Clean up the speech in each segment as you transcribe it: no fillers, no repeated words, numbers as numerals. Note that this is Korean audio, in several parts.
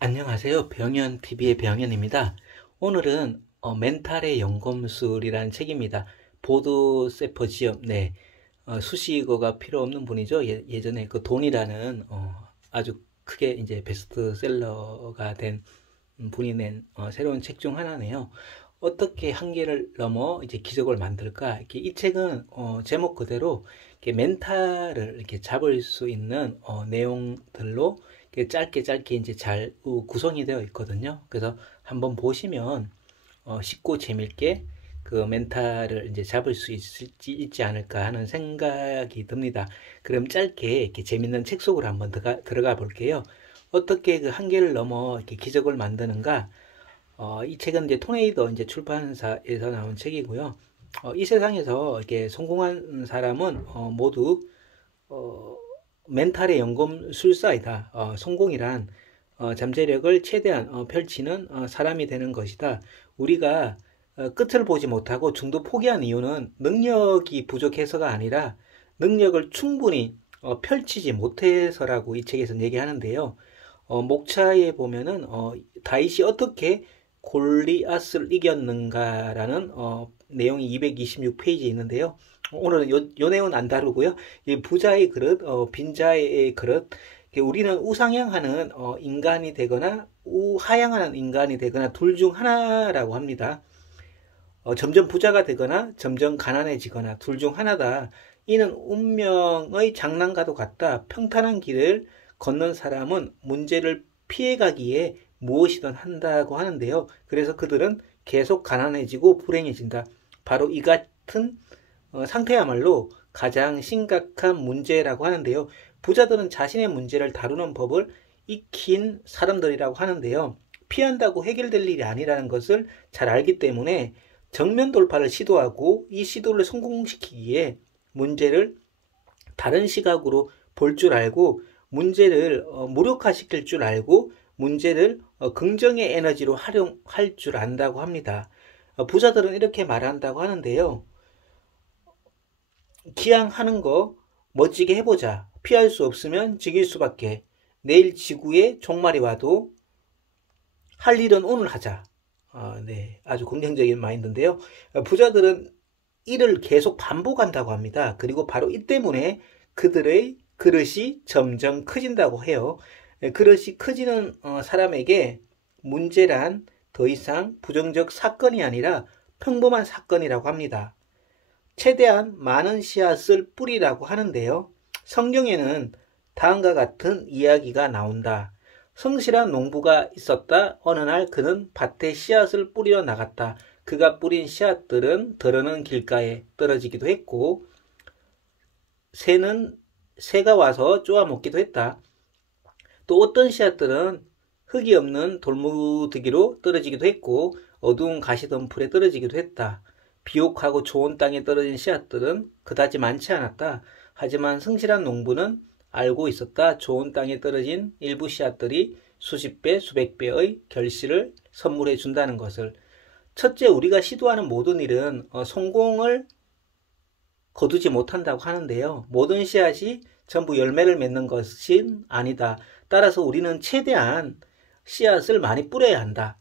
안녕하세요. 병현TV의 병현입니다. 오늘은 멘탈의 연금술이라는 책입니다. 보드 세퍼 지업, 수식어가 필요 없는 분이죠. 예전에 그 돈이라는 아주 크게 이제 베스트셀러가 된 분이 낸 새로운 책 중 하나네요. 어떻게 한계를 넘어 이제 기적을 만들까? 이 책은 제목 그대로 이렇게 멘탈을 이렇게 잡을 수 있는 내용들로 이렇게 짧게 이제 잘 구성이 되어 있거든요. 그래서 한번 보시면 쉽고 재밌게 그 멘탈을 이제 잡을 수 있지 않을까 하는 생각이 듭니다. 그럼 짧게 이렇게 재밌는 책 속으로 한번 들어가 볼게요. 어떻게 그 한계를 넘어 이렇게 기적을 만드는가? 이 책은 이제 토네이도 이제 출판사에서 나온 책이고요. 이 세상에서 이렇게 성공한 사람은 모두 어, 멘탈의 연금술사이다. 성공이란 잠재력을 최대한 펼치는 사람이 되는 것이다. 우리가 끝을 보지 못하고 중도 포기한 이유는 능력이 부족해서가 아니라 능력을 충분히 펼치지 못해서라고 이 책에서는 얘기하는데요. 목차에 보면은 다윗이 어떻게 골리앗을 이겼는가라는 내용이 226페이지에 있는데요. 오늘은 요 내용은 안 다루고요. 이 부자의 그릇, 빈자의 그릇. 우리는 우상향하는 인간이 되거나 우하향하는 인간이 되거나 둘 중 하나라고 합니다. 점점 부자가 되거나 점점 가난해지거나 둘 중 하나다. 이는 운명의 장난과도 같다. 평탄한 길을 걷는 사람은 문제를 피해가기에 무엇이든 한다고 하는데요. 그래서 그들은 계속 가난해지고 불행해진다. 바로 이 같은 상태야말로 가장 심각한 문제라고 하는데요. 부자들은 자신의 문제를 다루는 법을 익힌 사람들이라고 하는데요. 피한다고 해결될 일이 아니라는 것을 잘 알기 때문에 정면 돌파를 시도하고 이 시도를 성공시키기에 문제를 다른 시각으로 볼 줄 알고 문제를 무력화시킬 줄 알고 문제를 긍정의 에너지로 활용할 줄 안다고 합니다. 부자들은 이렇게 말한다고 하는데요. 기왕 하는 거 멋지게 해보자. 피할 수 없으면 지길 수밖에. 내일 지구에 종말이 와도 할 일은 오늘 하자. 네, 아주 긍정적인 마인드인데요. 부자들은 이를 계속 반복한다고 합니다. 그리고 바로 이 때문에 그들의 그릇이 점점 커진다고 해요. 그릇이 커지는 사람에게 문제란 더 이상 부정적 사건이 아니라 평범한 사건이라고 합니다. 최대한 많은 씨앗을 뿌리라고 하는데요. 성경에는 다음과 같은 이야기가 나온다. 성실한 농부가 있었다. 어느 날 그는 밭에 씨앗을 뿌리러 나갔다. 그가 뿌린 씨앗들은 더러는 길가에 떨어지기도 했고 새가 와서 쪼아 먹기도 했다. 또 어떤 씨앗들은 흙이 없는 돌무더기로 떨어지기도 했고 어두운 가시덤불에 떨어지기도 했다. 비옥하고 좋은 땅에 떨어진 씨앗들은 그다지 많지 않았다. 하지만 성실한 농부는 알고 있었다. 좋은 땅에 떨어진 일부 씨앗들이 수십 배, 수백 배의 결실을 선물해 준다는 것을. 첫째, 우리가 시도하는 모든 일은 성공을 거두지 못한다고 하는데요. 모든 씨앗이 전부 열매를 맺는 것은 아니다. 따라서 우리는 최대한 씨앗을 많이 뿌려야 한다.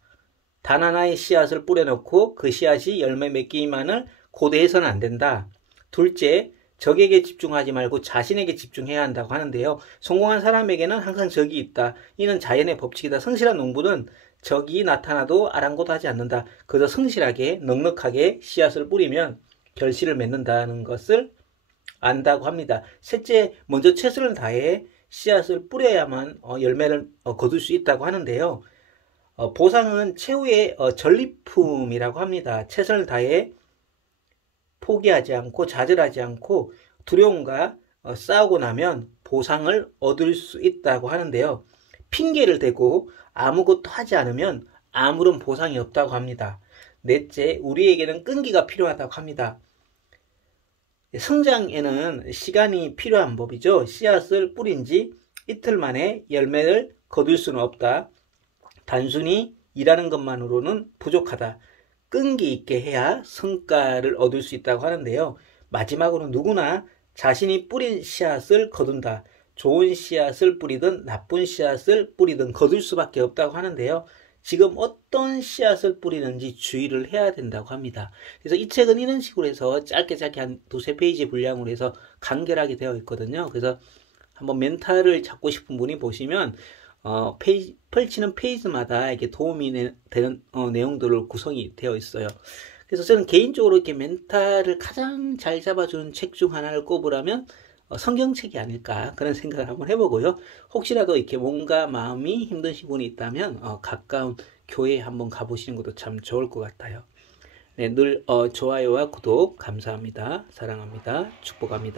단 하나의 씨앗을 뿌려놓고 그 씨앗이 열매 맺기만을 고대해서는 안 된다. 둘째, 적에게 집중하지 말고 자신에게 집중해야 한다고 하는데요. 성공한 사람에게는 항상 적이 있다. 이는 자연의 법칙이다. 성실한 농부는 적이 나타나도 아랑곳하지 않는다. 그저 성실하게 넉넉하게 씨앗을 뿌리면 결실을 맺는다는 것을 안다고 합니다. 셋째, 먼저 최선을 다해 씨앗을 뿌려야만 열매를 거둘 수 있다고 하는데요. 보상은 최후의 전리품이라고 합니다. 최선을 다해 포기하지 않고 좌절하지 않고 두려움과 싸우고 나면 보상을 얻을 수 있다고 하는데요. 핑계를 대고 아무것도 하지 않으면 아무런 보상이 없다고 합니다. 넷째, 우리에게는 끈기가 필요하다고 합니다. 성장에는 시간이 필요한 법이죠. 씨앗을 뿌린 지 이틀 만에 열매를 거둘 수는 없다. 단순히 일하는 것만으로는 부족하다. 끈기 있게 해야 성과를 얻을 수 있다고 하는데요. 마지막으로 누구나 자신이 뿌린 씨앗을 거둔다. 좋은 씨앗을 뿌리든 나쁜 씨앗을 뿌리든 거둘 수밖에 없다고 하는데요. 지금 어떤 씨앗을 뿌리는지 주의를 해야 된다고 합니다. 그래서 이 책은 이런 식으로 해서 짧게 한 두세 페이지 분량으로 해서 간결하게 되어 있거든요. 그래서 한번 멘탈을 잡고 싶은 분이 보시면 펼치는 페이지마다 이렇게 도움이 되는 내용들로 구성이 되어 있어요. 그래서 저는 개인적으로 이렇게 멘탈을 가장 잘 잡아주는 책 중 하나를 꼽으라면 성경책이 아닐까 그런 생각을 한번 해보고요. 혹시라도 이렇게 몸과 마음이 힘드신 분이 있다면 가까운 교회에 한번 가보시는 것도 참 좋을 것 같아요. 네, 늘 좋아요와 구독 감사합니다. 사랑합니다. 축복합니다.